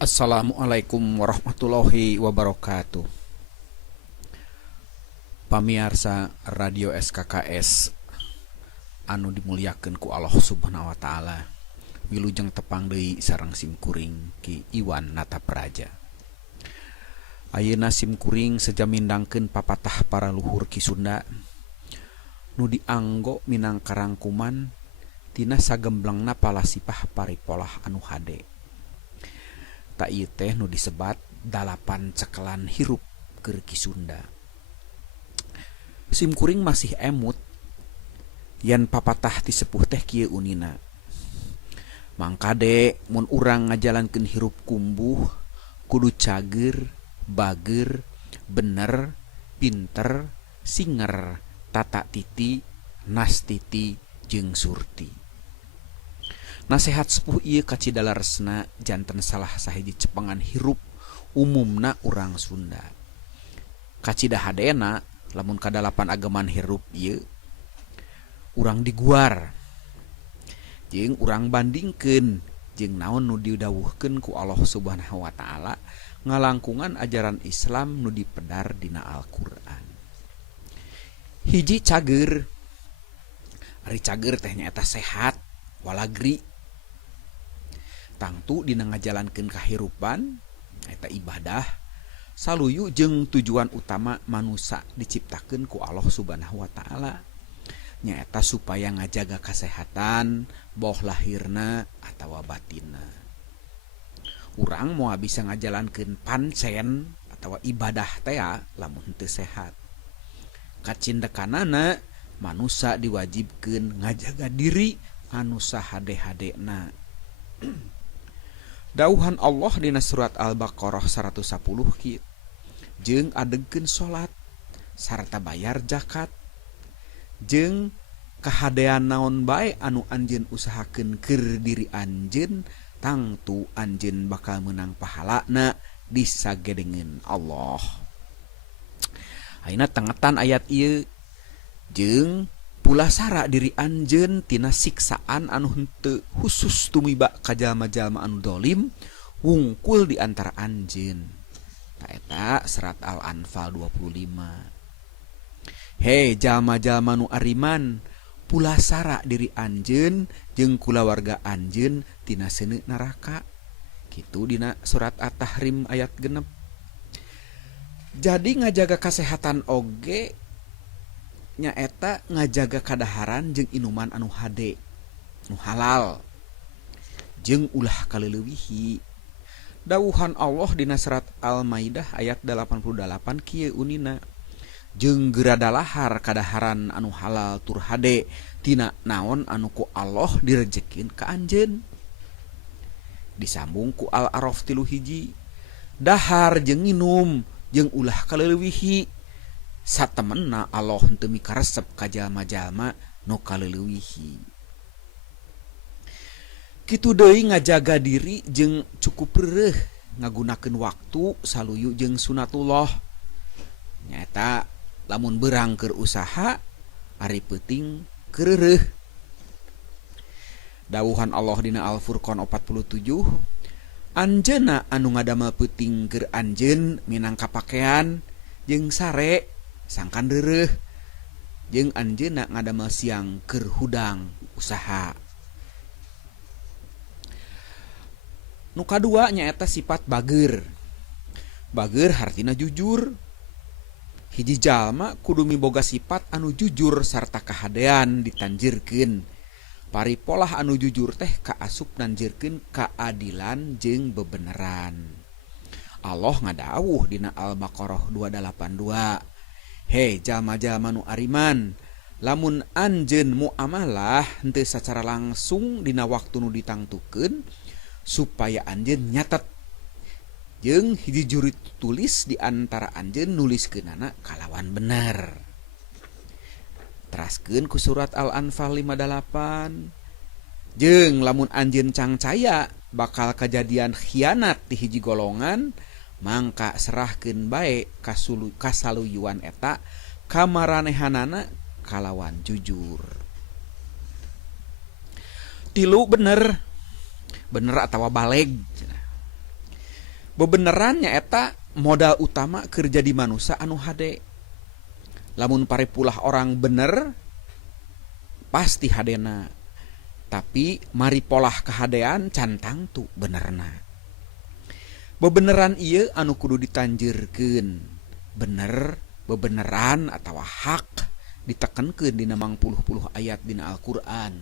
Assalamualaikum warahmatullahi wabarakatuh. Pamiarsa radio SKKS anu dimuliakeun ku Allah Subhanahu wa taala. Wilujeng tepang deui sareng simkuring Ki Iwan Natapraja. Ayeuna simkuring sejamindangkeun papatah para luhur Ki Sunda nu dianggo minang karangkuman tina sagemblengna palasipah paripolah anu hade. Tak ieu teh nu disebat dalapan cekelan hirup keur Ki Sunda. Simkuring masih emut yan papatah ti sepuh teh kieu unina. Mangkade mun urang ngajalankeun hirup kumbuh kudu cager, bager, bener, pinter, singer, tata titi, nastiti jeung surti. Nasehat sepuh ieu kacidalaresna janten salah sahiji cepengan hirup umumna urang Sunda. Kacidahadena lamun kadalapan ageman hirup ieu urang diguar jeung urang bandingkeun jeung naon nu didawuhkeun ku Allah Subhanahu wa taala ngalangkungan ajaran Islam nu dipedar dina Al-Qur'an. Hiji cager. Ari cager teh nyaeta sehat walagri. Tangtu dina ngajalankeun kahirupan eta ibadah saluyu jeung tujuan utama manusia diciptakeun ku Allah Subhanahu wa taala nyaeta supaya ngajaga kesehatan boh lahirna atawa batinna. Urang moal bisa ngajalankeun pancen atawa ibadah teh lamun teu sehat. Kacindekanana manusia diwajibkeun ngajaga diri anu sahade-hadena. Dauhan Allah dina surat Al-Baqarah 110 kieu. Jeung adegkeun salat sarta bayar zakat. Jeung kahadean naon bae anu anjeun usahakeun keur diri anjeun tangtu anjeun bakal meunang pahalana di sagedengeun Allah. Ayeuna tengetan ayat ieu jeung pulasara diri anjeun tina siksaan anu henteu khusus tumiba ka jalma-jalma anu dolim wungkul di antara anjeun. Eta serat Al-Anfal 25. Hei jalma-jalma nu ariman, pulasara diri anjeun jeung kulawarga anjeun tina seuneu neraka. Kitu dina surat At-Tahrim ayat 6. Jadi ngajaga kesehatan oge nyaeta ngajaga kadaharan jeung inuman anu hade nu halal jeung ulah kaleulewihi. Dawuhan Allah dina surat Al-Maidah ayat 88 kieu unina jeung geura dalahar kadaharan anu halal tur hade tina naon anu ku Allah direjekin ka anjeun. Disambung ku Al-A'raf 31 dahar jeung nginum jeung ulah kaleulewihi satemenna Allah henteu mikaresep ka jalma-jalma nu kaleulewihi. Kitu deui ngajaga diri jeung cukup reureuh ngagunakeun waktu saluyu jeung sunatullah. Nyaeta lamun beurang keur usaha ari peuting keur reureuh. Dawuhan Allah dina Al-Furqan 47, anjeunna anu ngadamel peuting keur anjeun minangka pakaian jeung sare sangkan reureuh jeung anjeunna ngadamel siang keur hudang usaha. Nu kadua nyaeta sifat bager. Bager hartina jujur. Hiji jalma kudu miboga sifat anu jujur sarta kahadean ditanjirkeun. Paripolah anu jujur teh kaasup nanjirkeun kaadilan jeung bebeneran. Allah ngadawuh dina Al-Baqarah 282. Hei jalma-jalma nu ariman, lamun anjeun muamalah henteu sacara langsung dina waktu nu ditangtukeun supaya anjeun nyatet jeung hiji juri tulis di antara anjeun nuliskeunana kalawan bener. Teraskeun ku surat Al-Anfal 58. Jeung lamun anjeun cangcaya bakal kejadian khianat di hiji golongan, mangka serahkeun bae kasaluyuan eta ka maranehanana kalawan jujur. Tilu bener atawa baleg. bebenerannya eta modal utama kerja di manusia anu hade. Lamun pare pulah orang bener pasti hadena, tapi mari polah kehadean cantang tu benerna. Bebeneran ieu anu kudu ditanjirkeun bener, bebeneran atawa hak ditekenkeun dina 50 ayat dina Al-Qur'an.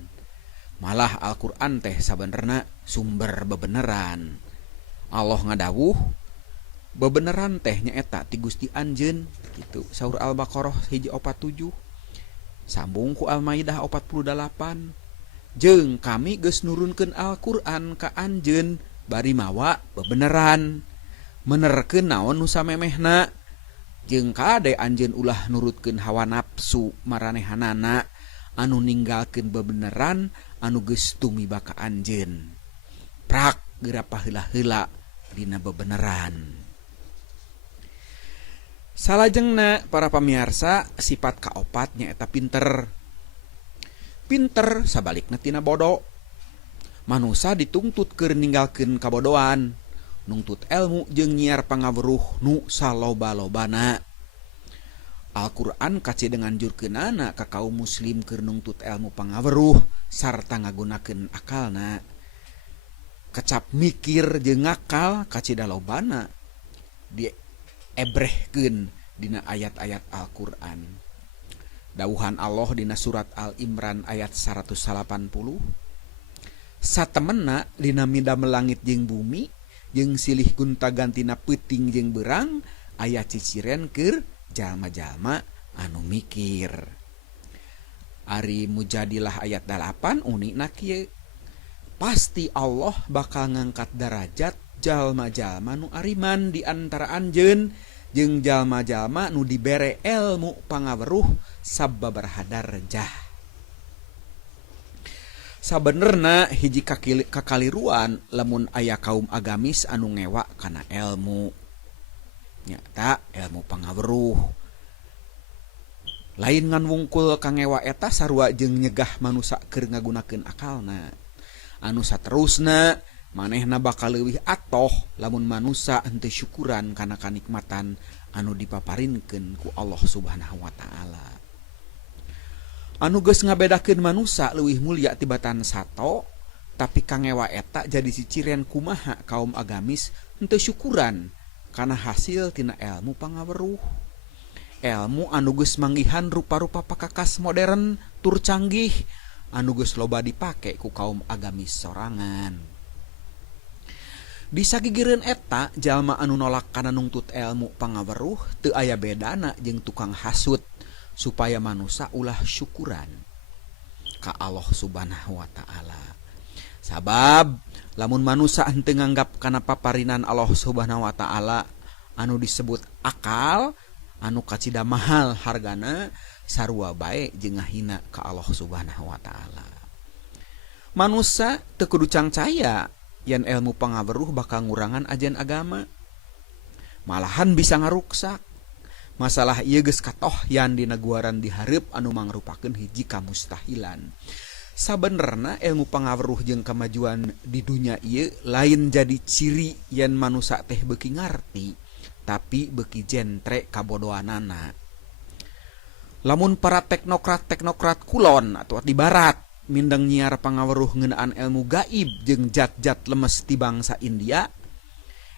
Malah Al-Qur'an teh sabenerna sumber bebeneran. Allah ngadawuh bebeneran teh nyaeta ti Gusti Anjeun kitu. Saur Al-Baqarah 147 sambung ku Al-Maidah 48. Jeung kami geus nurunkeun Al-Qur'an ka anjeun bari mawa bebeneran, menerkeun naon nu samemehna, jeung kade anjeun ulah nurutkeun hawa nafsu maranehanana anu ninggalkeun bebeneran anu geus tumiba ka anjeun. Prak geura paheula-heula dina bebeneran. Salajengna para pamirsa, sifat kaopat nyaeta pinter. Pinter sabalikna tina bodo. Manusia dituntut keur ninggalkeun kabodoan, nuntut ilmu jeung nyiar pangawruh nu saloba-lobana. Al-Qur'an kaci dengan nganjurkeunana ka kaum muslim keur nuntut ilmu pangawruh sarta ngagunakeun akalna. Kecap mikir jeung ngakal kaci dalobana diebrehkeun dina ayat-ayat Al-Qur'an. Dawuhan Allah dina surat Al-Imran ayat 180. Satemenna dina midam langit jeung bumi jeung silih gunta-gantina peuting jeung berang aya ciciren keur jalma-jalma anu mikir. Ari Mujadilah ayat 8 unikna kieu. Pasti Allah bakal ngangkat derajat jalma-jalma nu ariman di antara anjeun jeung jalma-jalma nu dibere ilmu pangawruh sababaraha darajah. Sabenerna hiji kakaliruan lamun aya kaum agamis anu ngewa kana ilmu. Nyata ilmu pangawruh. Lain ngan wungkul kangewa eta sarua jeung nyegah manusa keur ngagunakeun akalna. Anu saterusna manehna bakal leuwih atoh lamun manusa henteu syukuran kana kanikmatan anu dipaparinkeun ku Allah Subhanahu wa taala. Anu geus ngabedakeun manusia leuwih mulia tibatan sato, tapi kangewa eta jadi ciciren kumaha kaum agamis henteu syukuran kana hasil tina ilmu pangawruh. Ilmu anu geus manggihan rupa-rupa pakakas modern tur canggih anu geus loba dipake ku kaum agamis sorangan. Di sagigireun eta jalma anu nolak kana nungtut ilmu pangawruh teu aya bedana jeung tukang hasut supaya manusia ulah syukuran ka Allah Subhanahu wa taala. Sabab lamun manusia henteu nganggap kana paparinan Allah Subhanahu wa taala anu disebut akal anu kacida mahal hargana sarua bae jeung ngahina ka Allah Subhanahu wa taala. Manusia teu kudu cangcaya yen ilmu pangawruh bakal ngurangan ajan agama. Malahan bisa ngaruksak. Masalah ieu geus katohyan dina guaran di hareup anu mangrupakeun hiji kamustahilan. Sabenerna ilmu pangawruh jeung kamajuan di dunia ieu lain jadi ciri yen manusia teh beuki ngarti, tapi beuki jentre kabodohanana. Lamun para teknokrat kulon atau di barat mindeng nyiar pangawruh ngeunaan ilmu gaib jeung zat-zat lemes ti bangsa India,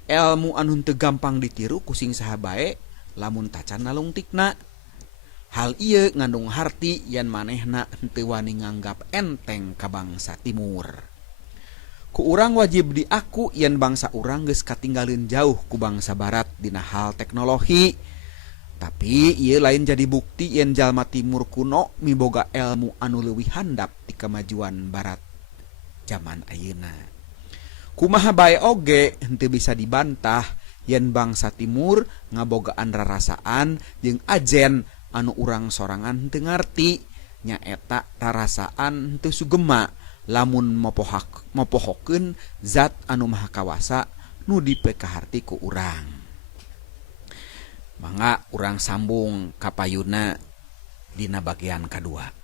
ilmu anu teu gampang ditiru kusing saha bae lamun tacan nalungtikna. Hal ieu ngandung harti yen manehna henteu wani nganggap enteng ka bangsa timur. Ku urang wajib diaku yen bangsa urang geus katinggalin jauh ku bangsa barat dina hal teknologi. Tapi ieu lain jadi bukti yen jalma timur kuno miboga ilmu anu leuwih handap ti kamajuan barat zaman ayeuna. Kumaha bae oge henteu bisa dibantah yen bangsa timur ngabogaan rarasaan jeung ajen anu urang sorangan henteu ngarti, nyaeta rarasaan henteu sugema lamun mopohokeun zat anu maha kawasa nu dipekaharti ku urang. Mangga urang sambung ka payuna dina bagian kadua.